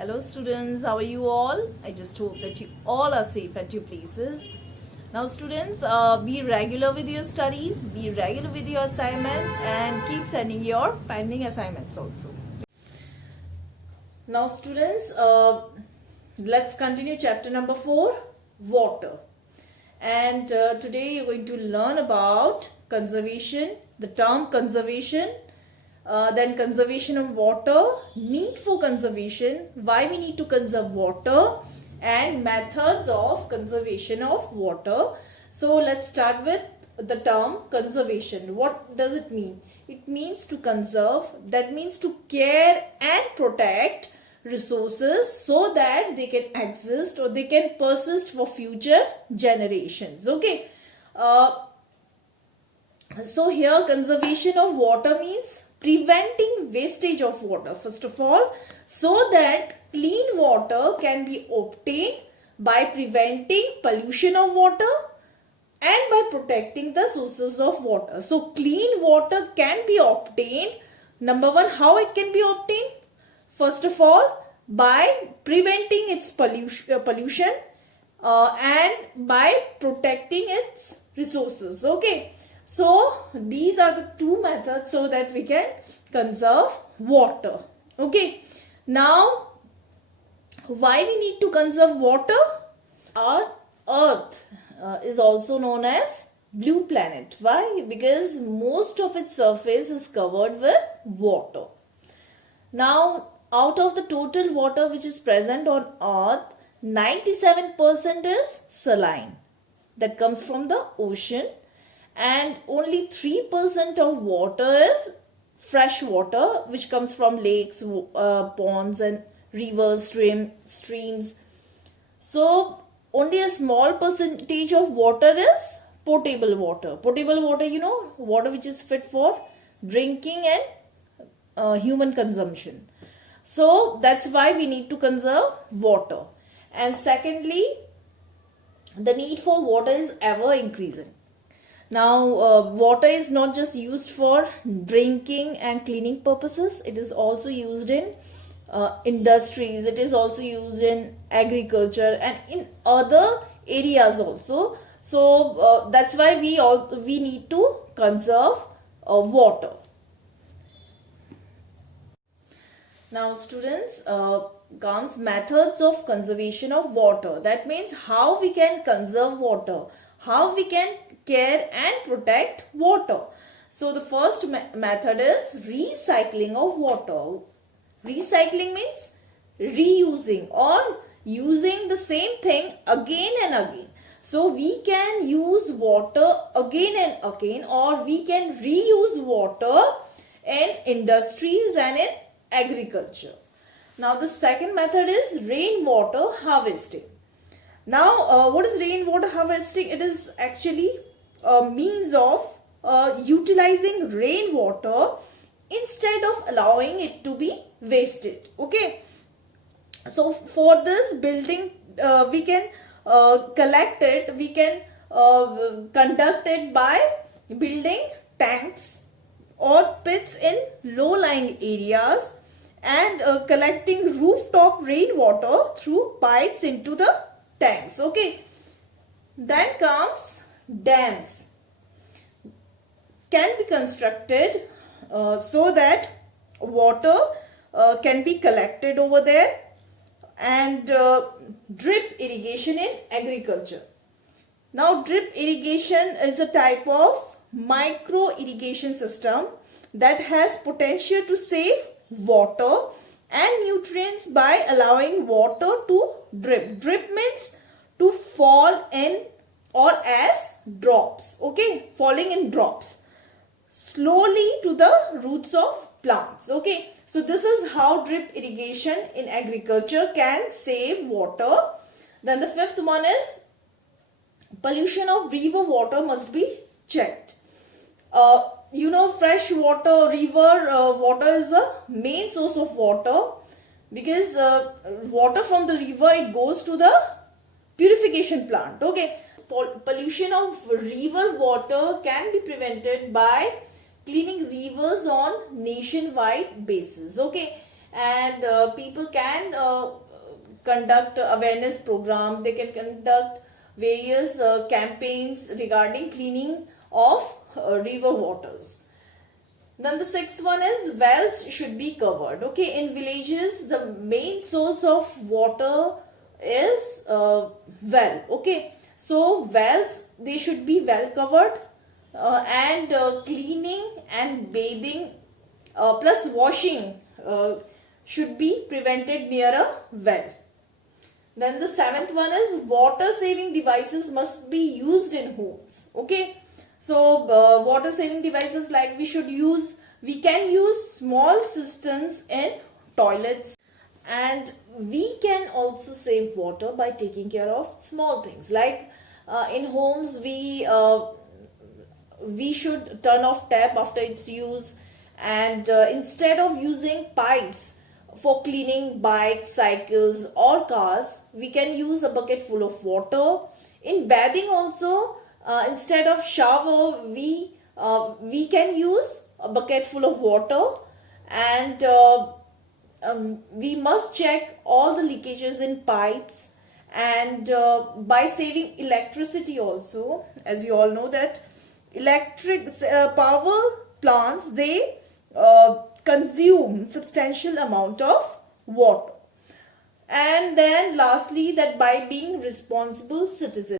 Hello students, how are you all? I just hope that you all are safe at your places. Now students, be regular with your studies, be regular with your assignments and keep sending your pending assignments also. Now students, let's continue chapter number 4, water. And today you're going to learn about conservation, the term conservation, then conservation of water, need for conservation, why we need to conserve water, and methods of conservation of water. So let's start with the term conservation. What does it mean? It means to conserve, that means to care and protect resources so that they can exist or they can persist for future generations. Okay. So here conservation of water means preventing wastage of water, first of all, so that clean water can be obtained by preventing pollution of water and by protecting the sources of water. So clean water can be obtained. Number one, how it can be obtained? First of all, by preventing its pollution and by protecting its resources. Okay. So these are the two methods so that we can conserve water. Okay. Now, why we need to conserve water? Our earth is also known as blue planet. Why? Because most of its surface is covered with water. Now, out of the total water which is present on earth, 97% is saline. That comes from the ocean. And only 3% of water is fresh water, which comes from lakes, ponds and rivers, streams. So only a small percentage of water is potable water. Potable water, you know, water which is fit for drinking and human consumption. So that's why we need to conserve water. And secondly, the need for water is ever increasing. Now, water is not just used for drinking and cleaning purposes. It is also used in industries. It is also used in agriculture and in other areas also. So, that's why we need to conserve water. Now, students, comes methods of conservation of water. That means how we can conserve water, how we can care and protect water. So the first method is recycling of water. Recycling means reusing or using the same thing again and again. So we can use water again and again, or we can reuse water in industries and in agriculture. Now the second method is rainwater harvesting. Now what is rainwater harvesting? It is actually a means of utilizing rainwater instead of allowing it to be wasted. Okay. So for this building, we can collect it, we can conduct it by building tanks or pits in low-lying areas and collecting rooftop rainwater through pipes into the tanks. Okay. Then comes dams. Can be constructed so that water can be collected over there, and drip irrigation in agriculture. Now drip irrigation is a type of micro irrigation system that has potential to save water and nutrients by allowing water to drip. Drip means to fall in or as drops. Okay, falling in drops slowly to the roots of plants. Okay, so this is how drip irrigation in agriculture can save water. Then the fifth one is pollution of river water must be checked. You know, fresh water, river water is the main source of water, because water from the river, it goes to the purification plant. Okay, pollution of river water can be prevented by cleaning rivers on nationwide basis. Okay, and people can conduct awareness program. They can conduct various campaigns regarding cleaning of river waters. Then the sixth one is wells should be covered. Okay, in villages the main source of water is well. Okay, so wells, they should be well covered, and cleaning and bathing plus washing should be prevented near a well. Then the seventh one is water saving devices must be used in homes. Okay, so water saving devices, like we can use small cisterns in toilets, and we can also save water by taking care of small things like in homes we should turn off tap after its use, and instead of using pipes for cleaning bikes, cycles or cars, we can use a bucket full of water. In bathing also, instead of shower, we can use a bucket full of water, and we must check all the leakages in pipes, and by saving electricity also, as you all know that electric power plants, they consume substantial amount of water. And then lastly, that by being responsible citizens,